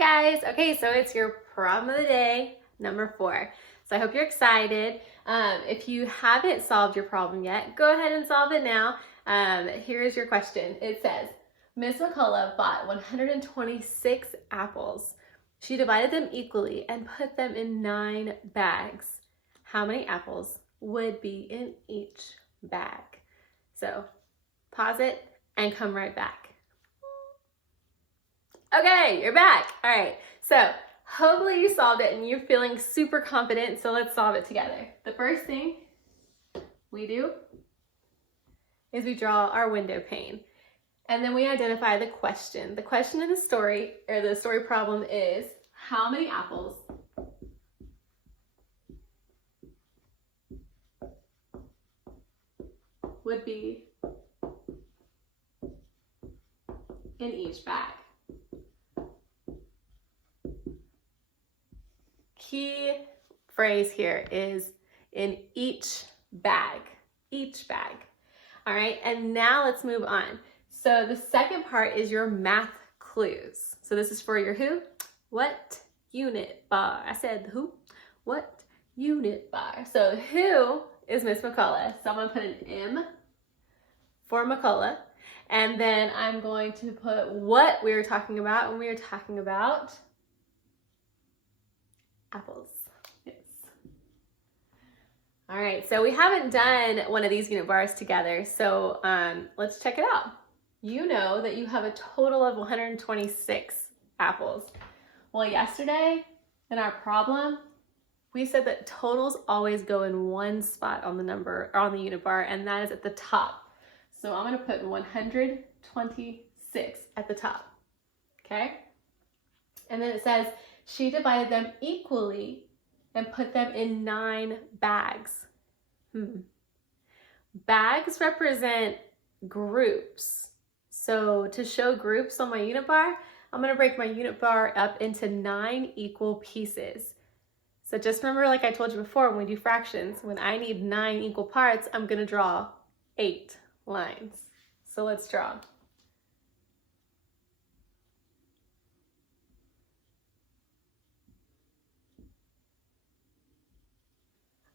guys. Okay, so it's your problem of the day, number 4. So I hope you're excited. If you haven't solved your problem yet, go ahead and solve it now. Here's your question. It says, Miss McCullough bought 126 apples. She divided them equally and put them in 9 bags. How many apples would be in each bag? So pause it and come right back. Okay, you're back. All right, so hopefully you solved it and you're feeling super confident, so let's solve it together. The first thing we do is we draw our window pane, and then we identify the question. The question in the story, or the story problem, is how many apples would be in each bag? Key phrase here is in each bag, All right, and now let's move on. So the second part is your math clues. So this is for your who, what, unit, bar. I said the who, what, unit, bar. So who is Miss McCullough. So I'm gonna put an M for McCullough. And then I'm going to put what we were talking about when we were talking about apples. Yes. All right, so we haven't done one of these unit bars together, so let's check it out. You know that you have a total of 126 apples. Well, yesterday in our problem, we said that totals always go in one spot on the number, or on the unit bar, and that is at the top. So I'm gonna put 126 at the top, okay? And then it says, she divided them equally and put them in 9 bags. Bags represent groups. So to show groups on my unit bar, I'm gonna break my unit bar up into 9 equal pieces. So just remember, like I told you before, when we do fractions, when I need 9 equal parts, I'm gonna draw 8 lines. So let's draw.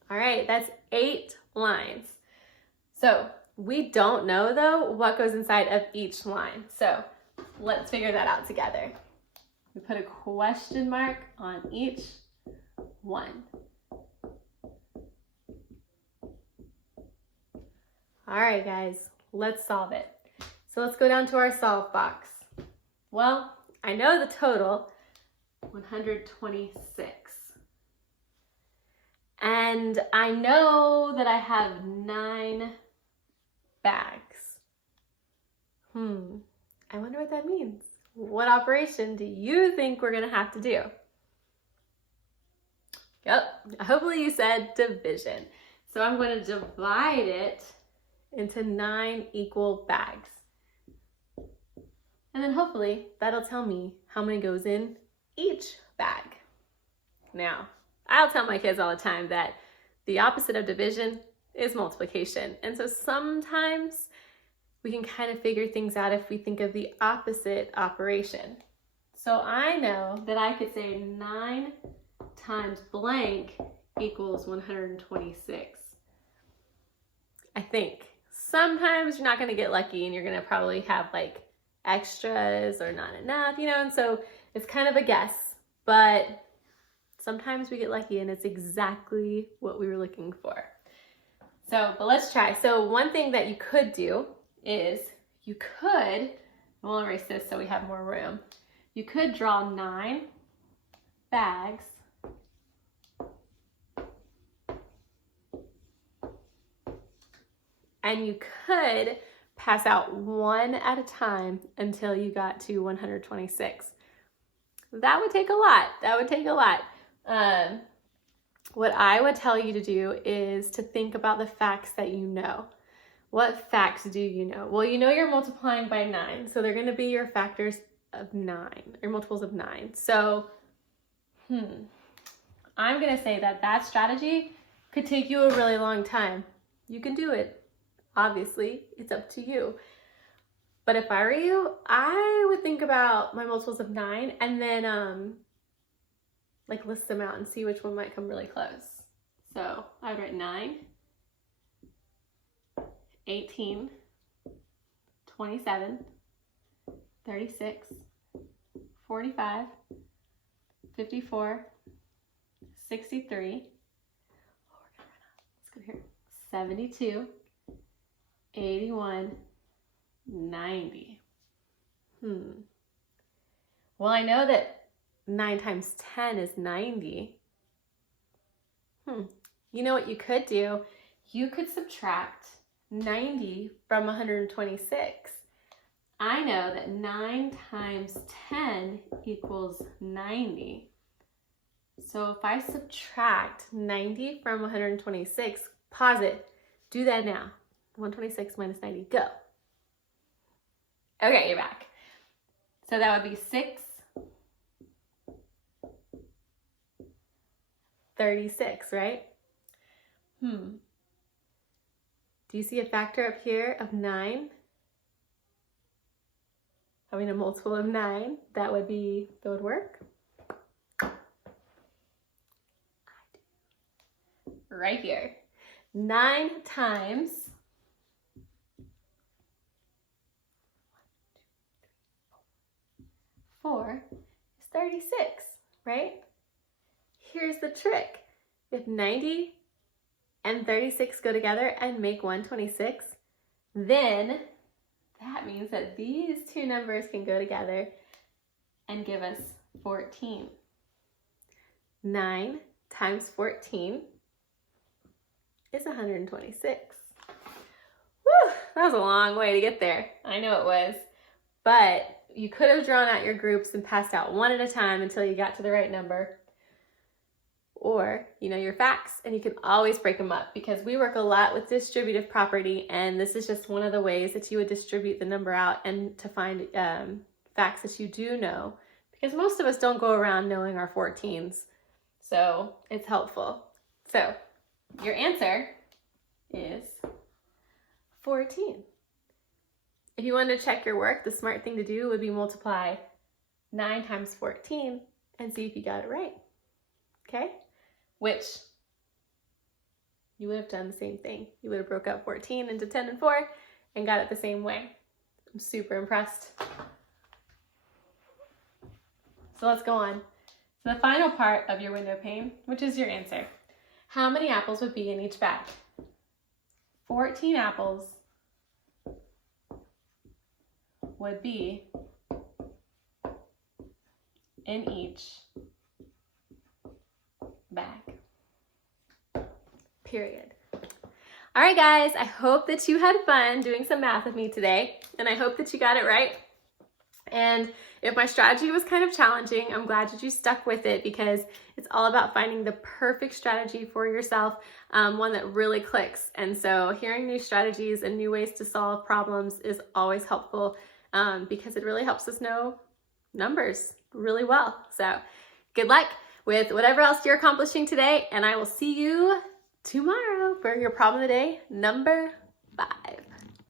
All right, that's 8 lines. So we don't know though what goes inside of each line. So let's figure that out together. We put a question mark on each one. All right, guys, let's solve it. So let's go down to our solve box. Well, I know the total, 126. And I know that I have 9 bags. I wonder what that means. What operation do you think we're gonna have to do? Yep, hopefully you said division. So I'm gonna divide it into 9 equal bags. And then hopefully that'll tell me how many goes in each bag. Now, I'll tell my kids all the time that the opposite of division is multiplication. And so sometimes we can kind of figure things out if we think of the opposite operation. So I know that I could say 9 times blank equals 126. I think. Sometimes you're not gonna get lucky and you're gonna probably have like extras or not enough, you know, and so it's kind of a guess, but sometimes we get lucky and it's exactly what we were looking for. So, but let's try. So one thing that you could do is we'll erase this so we have more room. You could draw 9 bags and you could pass out 1 at a time until you got to 126. That would take a lot. What I would tell you to do is to think about the facts that you know. What facts do you know? Well, you know you're multiplying by 9, so they're going to be your factors of 9, or multiples of 9. So, I'm going to say that strategy could take you a really long time. You can do it. Obviously, it's up to you. But if I were you, I would think about my multiples of 9 and then like list them out and see which one might come really close. So I would write 9, 18, 27, 36, 45, 54, 63, let's go here, 72, 81, 90. Well, I know that 9 times 10 is 90. You know what you could do? You could subtract 90 from 126. I know that 9 times 10 equals 90. So if I subtract 90 from 126, pause it. Do that now. 126 minus 90, go. Okay, you're back. So that would be 6, 36, right? Do you see a factor up here of 9? Having a multiple of 9, that would work. Right here. 9 times 4 is 36, right? Here's the trick. If 90 and 36 go together and make 126, then that means that these two numbers can go together and give us 14. 9 times 14 is 126. Woo, that was a long way to get there. I know it was. But you could have drawn out your groups and passed out one at a time until you got to the right number. Or, you know, your facts, and you can always break them up because we work a lot with distributive property, and this is just one of the ways that you would distribute the number out and to find facts that you do know, because most of us don't go around knowing our 14s. So it's helpful. So your answer is 14. If you wanted to check your work, the smart thing to do would be multiply 9 times 14 and see if you got it right. Okay? Which you would have done the same thing. You would have broke up 14 into 10 and 4 and got it the same way. I'm super impressed. So let's go on to the final part of your window pane, which is your answer. How many apples would be in each bag? 14 apples would be in each bag. Period. All right, guys, I hope that you had fun doing some math with me today, and I hope that you got it right. And if my strategy was kind of challenging, I'm glad that you stuck with it, because it's all about finding the perfect strategy for yourself, one that really clicks. And so hearing new strategies and new ways to solve problems is always helpful, because it really helps us know numbers really well. So good luck with whatever else you're accomplishing today, and I will see you tomorrow for your problem of the day number 5.